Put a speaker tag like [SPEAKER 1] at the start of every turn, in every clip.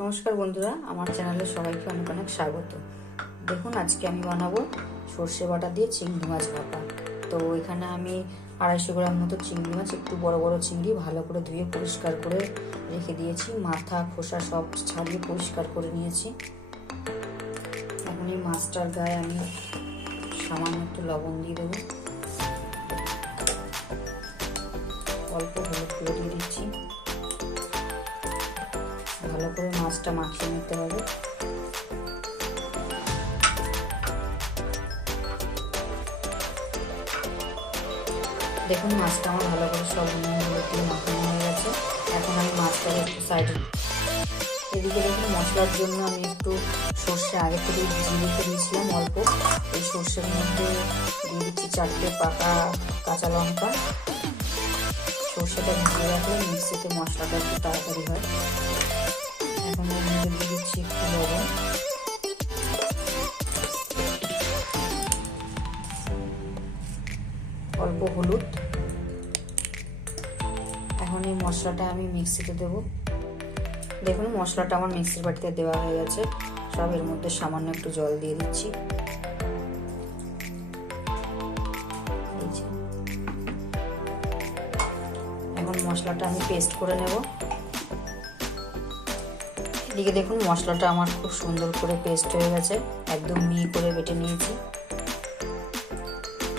[SPEAKER 1] নমস্কার বন্ধুরা, আমার চ্যানেলে সবাইকে অনেক অনেক স্বাগত। দেখুন, আজকে আমি বানাবো সর্ষে বাটা দিয়ে চিংড়ি মাছ ভাপা। তো এখানে আমি আড়াইশো গ্রাম মতো চিংড়ি মাছ, একটু বড় বড় চিংড়ি ভালো করে ধুয়ে পরিষ্কার করে রেখে দিয়েছি। মাথা, খোসা সব ছাড়িয়ে পরিষ্কার করে নিয়েছি। এখন এই মাছটার গায়ে আমি সামান্য একটু লবণ দিয়ে দেবো। অল্প হলুদ করে দিয়ে দিচ্ছি। ভালো করে মাছটা মাখিয়ে নিতে হবে। দেখুন, মাছটা আমার ভালো করে সব নুনগুলো মাখানো হয়ে গেছে। এখন আমি মাছটা একটু সাইডে এদিকে দেখুন, মশলার জন্য আমি একটু সর্ষে আগে থেকে ভিজিয়ে রেখে দিয়েছিলাম অল্প। এই সর্ষের মধ্যে দিয়ে দিচ্ছি চারটে পাকা কাঁচা লঙ্কা। সর্ষেটা ভিজিয়ে রাখলে মিক্সিতে মশলাটা একটু তাড়াতাড়ি হয়। এখন মধ্যে দিয়ে দিচ্ছি একটু লবণ অল্প হলুদ। এখন এই মশলাটা আমি মিক্সিতে দেব। দেখুন, মশলাটা আমার মিক্সির বাটিতে দেওয়া হয়ে গেছে। সব এর মধ্যে সামান্য একটু জল দিয়ে দিচ্ছি। এখন মশলাটা আমি পেস্ট করে নেব। এদিকে দেখুন মশলাটা আমার খুব সুন্দর করে পেস্ট হয়ে গেছে, একদম মিহি করে বেটে নিয়েছি।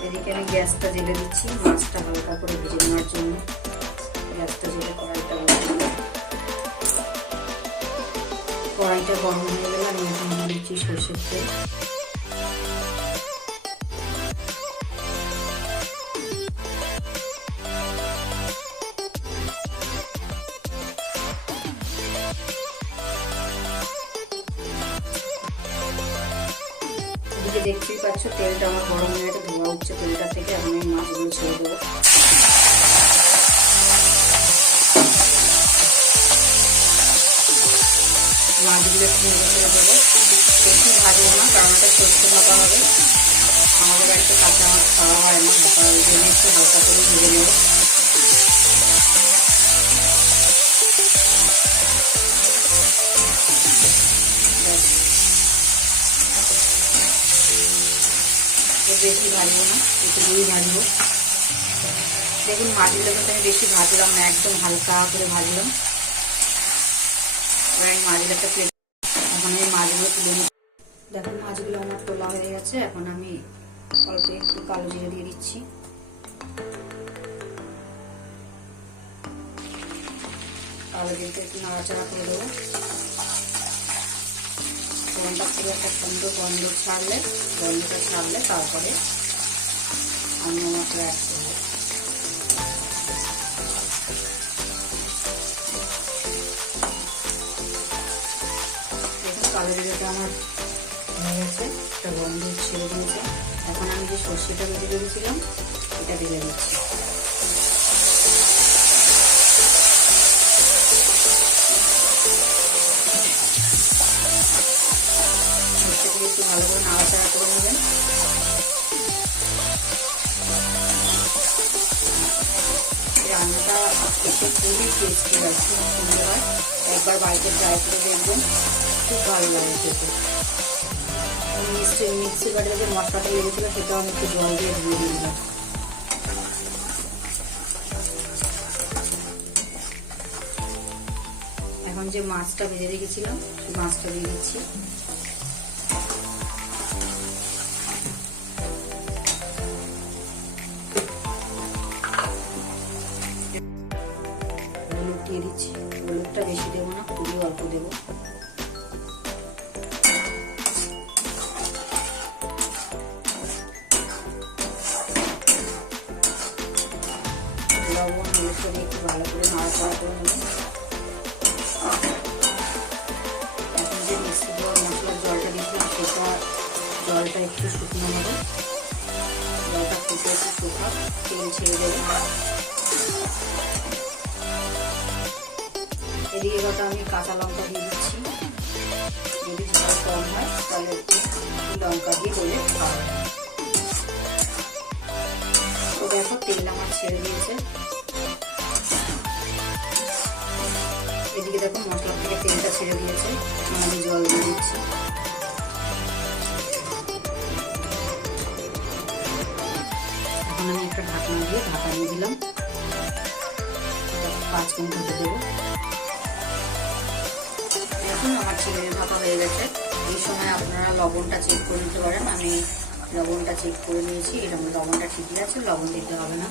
[SPEAKER 1] এদিকে আমি গ্যাসটা জেলে দিচ্ছি মাছটা হালকা করে ভেজে নেওয়ার জন্য। গ্যাসটা জেলে কড়াইটা কড়াইটা গরম হয়ে গেলে আমি এখন দিচ্ছি সর্ষের তেল। এদিকে দেখতেই পাচ্ছ, তেলটা আমার গরম হয়ে গেছে, ধোয়া উঠছে তেলটা থেকে, আমি মাছগুলো ছেড়ে দেবো। মাছগুলো একটু ছেড়ে দেবো। বেশি ভাজবো না, কারণ এটা সর্ষে ভাপা হবে। আমাদের বাড়িতে কাঁচা মাছ খাওয়া হয় না ভাপা ওই জন্য একটু হালকা করে ভেজে নেব। বেশি ভাজবো না, একটু দুই ভাজবো দেখুন, মাছগুলো কিন্তু আমি বেশি ভাজলাম না, একদম হালকা করে ভাজলাম। এবার আমি মাছগুলো একটা প্লেট এখন এই মাছগুলো তুলে নিই দেখুন, মাছগুলো আমার তোলা হয়ে গেছে। এখন আমি অল্প একটু কালো জিরে দিয়ে দিচ্ছি। কালো জিরেটা একটু নাড়াচাড়া করে দেবো। ফোনটা পুরো একটা সুন্দর গন্ধ ছাড়লে, গন্ধটা ছাড়লে তারপরে অন্য মশলা অ্যাড কালো আমার হয়ে গেছে, একটা গন্ধ ছেড়ে দিয়েছে। এখন আমি যে সর্ষেটা বেঁধে রেখেছিলাম, এটা দিয়ে দিচ্ছি ভালো করে নাড়াচাড়া করে নেবেন। রান্নাটা খেতে খুবই টেস্টি হয় একবার বাড়িতে ট্রাই করে দেখবেন, খুব ভালো লাগে খেতে। মিক্সি মিক্সি যে মশলাটা লেগেছিলো সেটাও আমি একটু জল দিয়ে ধুয়ে দিলাম এখন যে মাছটা ভেজে রেখেছিলাম, সেই মাছটা দিয়ে দিচ্ছি। বেশি দেবো না, খুবই অল্প দেবো। একটু ভালো করে এখন যে জলটা জলটা একটু শুকনো নেবে। জলটা ফুটে একটু শুকা তেল ছেড়ে দেবে। এদিকে কটা আমি কাঁচা লঙ্কা দিয়ে দিচ্ছি। যদি ঝাল কম হয়, তাহলে একটু লঙ্কা দিয়ে বলে খাওয়া তো দেখো, তেল আমার ছেড়ে দিয়েছে। এদিকে দেখো মশলা থেকে তেলটা ছেড়ে দিয়েছে। আমি জল দিয়ে দিচ্ছি। আমি একটা ঢাকনা দিয়ে ঢাকা দিয়ে দিলাম। পাঁচ মিনিট হতে দেবো। দেখুন, আমার চিংড়ির ভাপা হয়ে গেছে। এই সময় আপনারা লবণটা চেক করে নিতে পারেন। আমি লবণটা চেক করে নিয়েছি। এরকম লবণটা ঠিকই আছে, লবণ দিতে হবে না।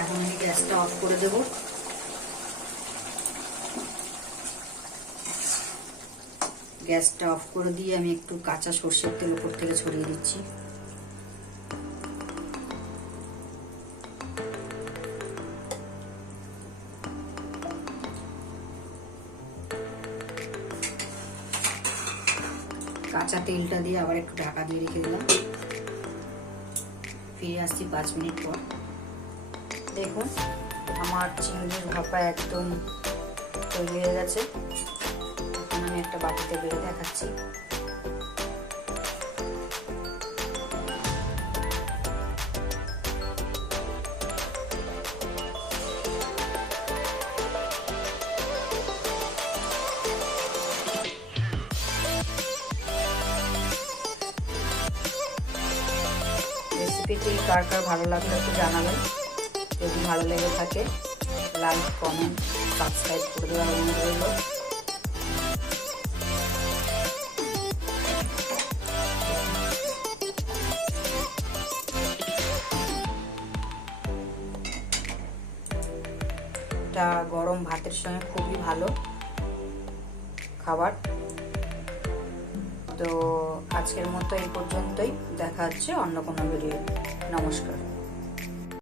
[SPEAKER 1] এখন আমি গ্যাসটা অফ করে দেব। গ্যাসটা অফ করে দিয়ে আমি একটু কাঁচা সর্ষের তেল উপর থেকে ছড়িয়ে দিচ্ছি। কাঁচা তেলটা দিয়ে আবার একটু ঢাকা দিয়ে রেখে দিলাম। ফিরে আসছি পাঁচ মিনিট পর। দেখুন, আমার চিংড়ির ভাপা একদম তৈরি হয়ে গেছে। এখন আমি একটা বাটিতে বেড়ে দেখাচ্ছি। রেসিপিটি কার কার ভালো লাগলে একটু জানাবেন। যদি ভালো লেগে থাকে লাইক কমেন্ট সাবস্ক্রাইব করে দেওয়ার অনুরোধ রইল। গরম ভাতের সঙ্গে খুবই ভালো খাবার। তো আজকের মতো এই পর্যন্তই। দেখা হচ্ছে অন্য কোনো ভিডিও নমস্কার।